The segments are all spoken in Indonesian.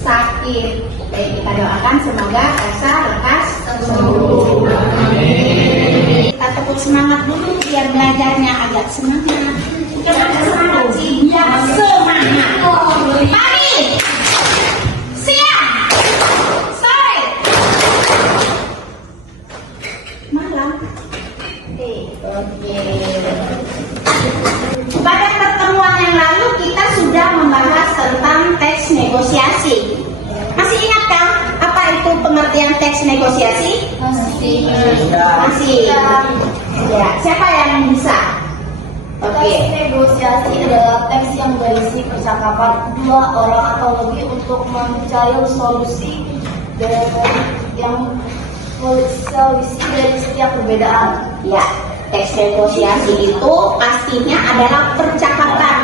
Sakit. Baik, kita doakan semoga Elsa lekas sembuh. Kita tepuk semangat dulu biar belajarnya agak semangat. Bukan agak semangat sih, biar semangat. Pagi, siang, sore, malam. Oke. Pada pertemuan yang lalu kita sudah membahas tentang teks negosiasi. Masih ingatkah apa itu pengertian teks negosiasi? Masih. Ya, siapa yang bisa? Oke. Teks negosiasi adalah teks yang berisi percakapan dua orang atau lebih untuk mencari solusi dari setiap perbedaan. Ya, teks negosiasi itu pastinya adalah percakapan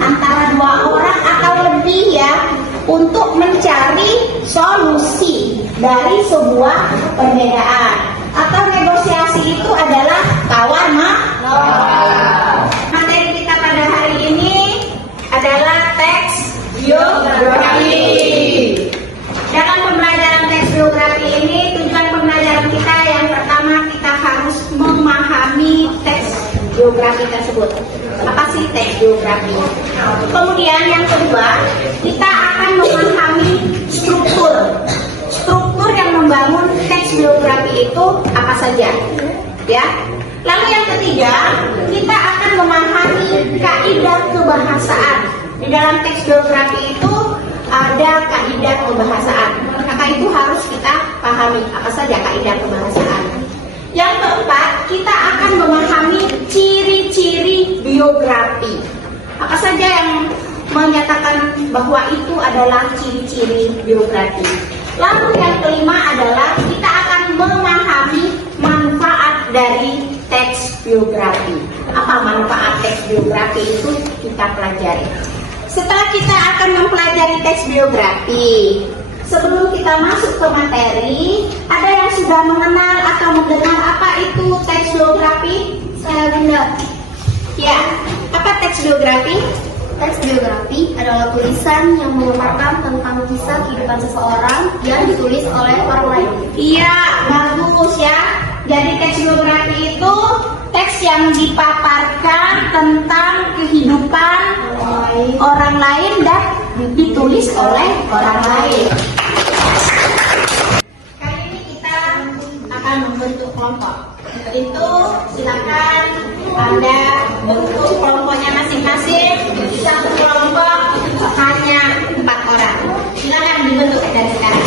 antara dua orang atau lebih ya untuk mencari solusi dari sebuah perbedaan. Atau negosiasi itu adalah tawar menawar. Materi kita pada hari ini adalah teks biografi. Dalam pembelajaran teks biografi ini, tujuan pembelajaran kita yang pertama, kita harus memahami teks biografi tersebut. Apa sih teks biografi? Kemudian yang kedua, kita akan memahami struktur yang membangun teks biografi itu apa saja, ya. Lalu yang ketiga, kita akan memahami kaidah kebahasaan. Di dalam teks biografi itu ada kaidah kebahasaan, maka itu harus kita pahami apa saja kaidah kebahasaan. Yang keempat, kita akan memahami ciri-ciri biografi. Apa saja yang menyatakan bahwa itu adalah ciri-ciri biografi. Lalu yang kelima adalah kita akan memahami manfaat dari teks biografi. Apa manfaat teks biografi itu kita pelajari. Setelah kita akan mempelajari teks biografi, sebelum kita masuk ke materi, ada yang sudah mengenal atau mendengar apa itu teks biografi? Saya benar. Ya, apa teks biografi? Teks biografi adalah tulisan yang memaparkan tentang kisah kehidupan seseorang yang ditulis oleh orang lain. Iya, bagus ya. Jadi teks biografi itu teks yang dipaparkan tentang kehidupan orang lain dan ditulis oleh orang lain. Kali ini kita akan membentuk kelompok. Itu silakan Anda bentuk kelompoknya masing-masing. Satu kelompok hanya 4 orang. Silakan dibentuk dari sekarang.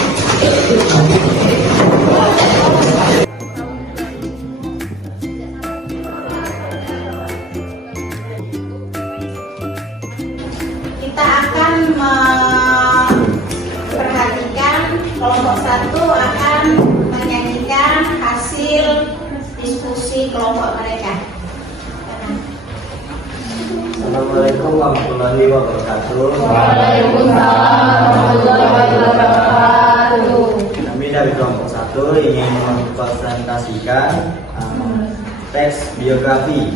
Kita akan memperhatikan kelompok satu akan menyajikan hasil diskusi kelompok mereka. Assalamualaikum warahmatullahi wabarakatuh. Waalaikumsalam warahmatullahi wabarakatuh. Kami dari kelompok 1 ingin mempresentasikan teks biografi.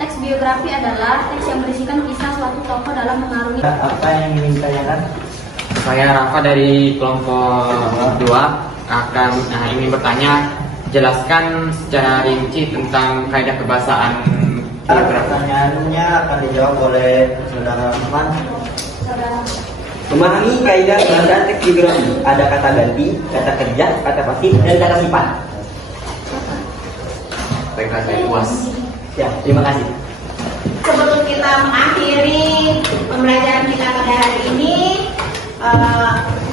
Teks biografi adalah teks yang berisikan kisah suatu tokoh dalam mengarungi. Apa yang ingin ditanyakan? Saya Rafa dari kelompok 2 akan ingin bertanya, jelaskan secara rinci tentang kaidah kebahasaan. Pertanyaannya akan dijawab oleh saudara Rahman. Memahami kaidah bahasa teks biografi, ada kata ganti, kata kerja, kata pasif, dan kata sifat. Baiklah, saya puas. Ya, terima kasih. Sebelum kita mengakhiri pembelajaran kita pada hari ini,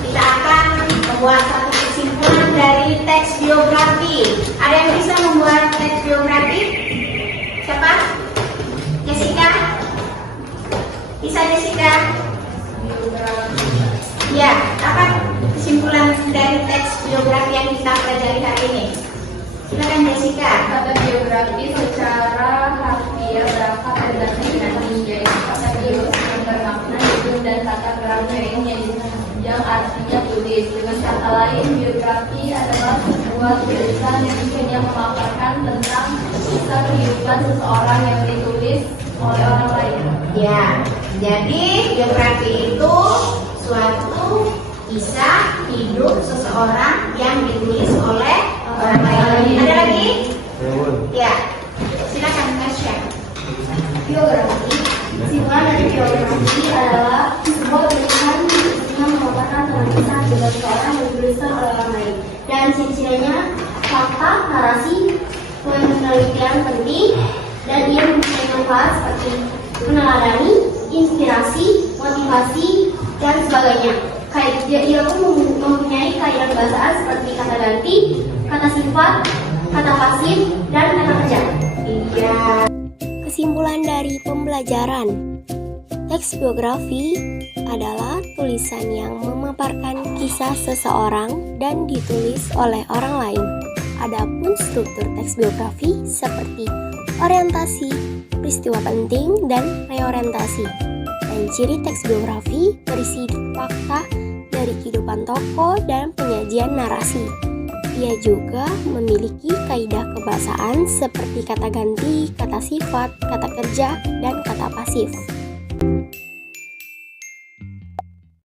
kita akan membuat satu kesimpulan dari teks biografi. Ada yang bisa membuat teks biografi? Siapa? Jessica. Jessica? Ya, apa kesimpulan dari teks biografi yang kita pelajari hari ini? Silakan Jessica. Kata biografi secara harfiah berangkat dari nasi, yaitu kata bios yang bermakna hidup dan kata gramein yang artinya tulis. Dengan kata lain, biografi adalah sebuah tulisan yang intinya memaparkan tentang kisah kehidupan seseorang yang ditulis oleh orang lain. Ya, jadi biografi itu suatu kisah hidup seseorang yang ditulis oleh orang lain. Ada lagi? Ya, silakan Masya. Biografi, kesimpulan dari biografi adalah sebuah tulisan yang memaparkan tentang kisah hidup seseorang yang dituliskan oleh orang lain. Dan ciri-cirinya fakta, narasi, penelitian penting, dan ia mempunyai manfaat seperti meneladani, inspirasi, motivasi, dan sebagainya. Ia pun mempunyai kaidah bahasaan seperti kata ganti, kata sifat, kata pasif, dan kata kerja. Iya. Kesimpulan dari pembelajaran, teks biografi adalah tulisan yang memaparkan kisah seseorang dan ditulis oleh orang lain. Adapun struktur teks biografi seperti orientasi, peristiwa penting, dan reorientasi. Dan ciri teks biografi berisi fakta dari kehidupan tokoh dan penyajian narasi. Ia juga memiliki kaidah kebahasaan seperti kata ganti, kata sifat, kata kerja, dan kata pasif.